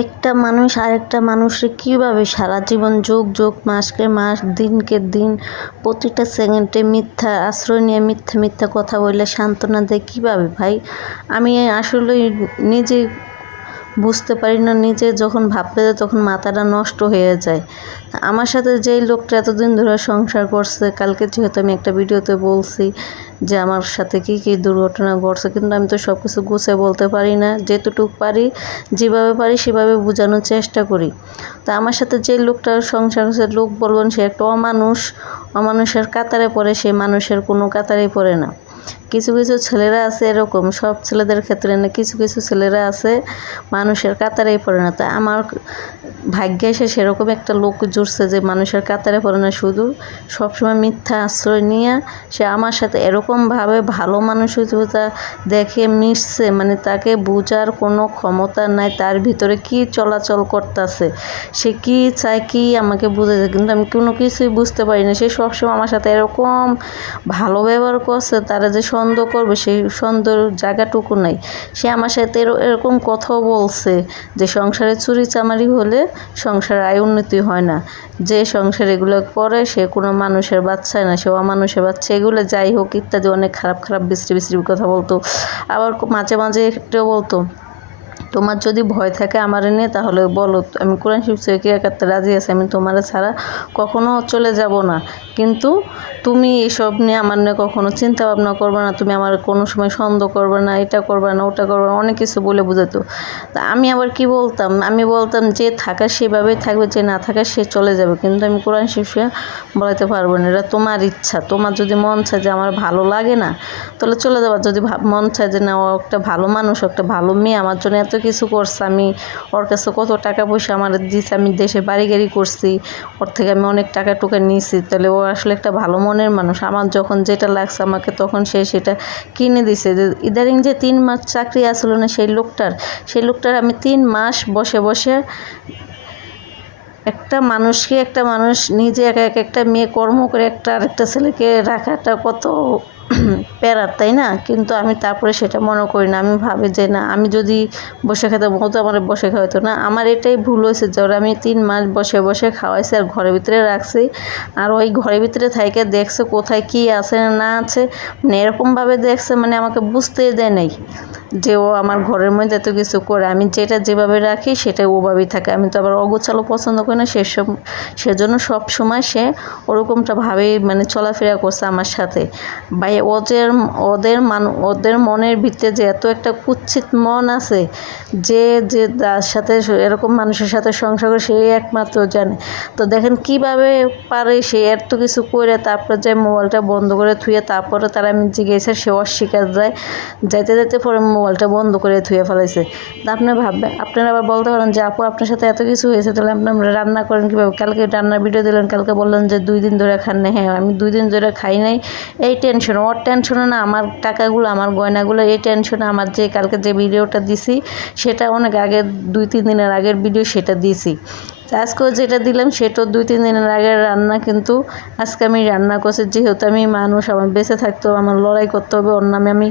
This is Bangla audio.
একটা মানুষ আরেকটা মানুষের কীভাবে সারা জীবন যোগ যোগ, মাসকে মাস, দিনকে দিন, প্রতিটা সেকেন্ডে মিথ্যা আশ্রয় নিয়ে মিথ্যা মিথ্যা কথা বললে সান্ত্বনা দেয় কীভাবে ভাই? আমি আসলে নিজে বুঝতে পারি না নিজে যখন ভাবতে যাই তখন মাথাটা নষ্ট হয়ে যায়। আমার সাথে যেই লোকটা এতদিন ধরে সংসার করছে, কালকে যেহেতু আমি একটা ভিডিওতে বলছি যে আমার সাথে কী কী দুর্ঘটনা ঘটছে, কিন্তু আমি তো সব কিছু গুছিয়ে বলতে পারি না। যেতটুকু পারি, যেভাবে পারি সেভাবে বোঝানোর চেষ্টা করি। তা আমার সাথে যে লোকটার সংসার হচ্ছে লোক বলবেন সে একটা অমানুষ। অমানুষের কাতারে পড়ে, সে মানুষের কোনো কাতারে পড়ে না। কিছু কিছু ছেলেরা আছে এরকম, সব ছেলেদের ক্ষেত্রে না, কিছু কিছু ছেলেরা আছে মানুষের কাতারেই পরিণত। আমার ভাগ্যে এসে সেরকম একটা লোক জুড়ছে যে মানুষের কাতারে পড়ে না, শুধু সবসময় মিথ্যা আশ্রয় নিয়ে সে আমার সাথে এরকমভাবে ভালো মানুষ মানুষতা দেখে মিশছে মানে তাকে বোঝার কোনো ক্ষমতা নাই, তার ভিতরে কি চলাচল করতেছে, সে কি চায় কি আমাকে বুঝেছে কিন্তু আমি কোনো কিছুই বুঝতে পারি না। সে সবসময় আমার সাথে এরকম ভালো ব্যবহার করছে, তারা যে সন্দেহ করবে সেই সন্দেহ জায়গাটুকু নাই। সে আমার সাথে এরকম কথাও বলছে যে সংসারে চুরি চামারি হলে সংসারে আয় উন্নতি হয় না। যে সংসার এগুলো করে, সে কোনো মানুষের বাচ্চায় না, সে অমানুষের বাচ্চা। এগুলো যাই হোক, ইত্যাদি অনেক খারাপ খারাপ, বিশ্রী বিশ্রী কথা বলতো। আবার মাঝে মাঝে একটু বলতো তোমার যদি ভয় থাকে আমার নিয়ে, তাহলে বলো। আমি কোরআন শিব সৈকি একাত্তর রাজি আছি, আমি তোমার ছাড়া কখনো চলে যাব না। কিন্তু তুমি এসব নিয়ে আমার নিয়ে কখনো চিন্তা ভাবনা করবে না, তুমি আমার কোনো সময় সন্দেহ করবে না, এটা করবে না, ওটা করবে না, অনেক কিছু বলে বুঝাতো। তা আমি আবার কি বলতাম? আমি বলতাম যে থাকা সেভাবেই থাকবে, যে না থাকা সে চলে যাবে, কিন্তু আমি কোরআন শিবসে বলাতে পারব না। এটা তোমার ইচ্ছা। তোমার যদি মন চায় যে আমার ভালো লাগে না, তাহলে চলে যাবার যদি মন চায় যে না, ও একটা ভালো মানুষ, একটা ভালো মেয়ে, আমার জন্য এত কিছু করছে, আমি ওর কাছে কত টাকা পয়সা আমার দিচ্ছে আমি দেশে বাড়ি গাড়ি করছি, ওর থেকে আমি অনেক টাকা টুকা নিয়েছি। তাহলে ও আসলে একটা ভালো মনের মানুষ। আমার যখন যেটা লাগছে আমাকে, তখন সে সেটা কিনে দিছে। ইদারিং যে তিন মাস চাকরি আসলো না সেই লোকটার সেই লোকটার আমি তিন মাস বসে বসে একটা মানুষকে, একটা মানুষ নিজে এক একটা মেয়ে কর্ম করে একটা আরেকটা ছেলেকে রাখাটা কত প্যারার তাই না? কিন্তু আমি তারপরে সেটা মনে করি না। আমি ভাবি যে, না, আমি যদি বসে খেতে ও তো আমার বসে খাওয়াইতো না। আমার এটাই ভুল হয়েছে যে, ওরা আমি তিন মাস বসে বসে খাওয়াইছি আর ঘরের ভিতরে রাখছি। আর ওই ঘরের ভিতরে থাইকে দেখছে কোথায় কি আছে, না আছে মানে এরকমভাবে দেখছে মানে আমাকে বুঝতেই দেয় নাই যে, ও আমার ঘরের মধ্যে এত কিছু করে। আমি যেটা যেভাবে রাখি সেটা ওভাবেই থাকে। আমি তো আবার অগোছালো পছন্দ করি না সেসব সেজন্য সব সময় সে ওরকমটা ভাবেই মানে চলাফেরা করছে আমার সাথে। ভাই ওদের ওদের মান, ওদের মনের ভিতরে যে এত একটা কুচ্ছিত মন আছে, যে যে তার সাথে এরকম মানুষের সাথে সংসার করে সেই একমাত্র জানে। তো দেখেন কীভাবে পারে সে এত কিছু করে তারপরে যে মোবাইলটা বন্ধ করে থুয়ে তারপরে তারা আমি জিজ্ঞেসে, সে অস্বীকার যায়। যাইতে যাইতে পরে মোবাইলটা বন্ধ করে থুয়ে ফেলাইছে। তা আপনি ভাববেন, আপনারা আবার বলতে পারেন যে, আপু, আপনার সাথে এত কিছু হয়েছে, তাহলে আপনি রান্না করেন কীভাবে? কালকে রান্নার ভিডিও দিলেন, কালকে বললেন যে, দুই দিন ধরে খান না হ্যাঁ আমি দুই দিন ধরে খাই নাই। এই টেনশন ওর টেনশনে না, আমার টাকাগুলো, আমার গয়নাগুলো, এই টেনশনে আমার যে কালকে যে ভিডিওটা দিছি, সেটা অনেক আগের, দুই, তিন দিনের আগের ভিডিও সেটা দিছি। আজকেও যেটা দিলাম, সেটাও দুই, তিন দিনের আগের রান্না, কিন্তু আজকে আমি রান্না করছি, যেহেতু আমি মানুষ, আমার বেঁচে থাকতে হবে, আমার লড়াই করতে হবে, ওর নামে আমি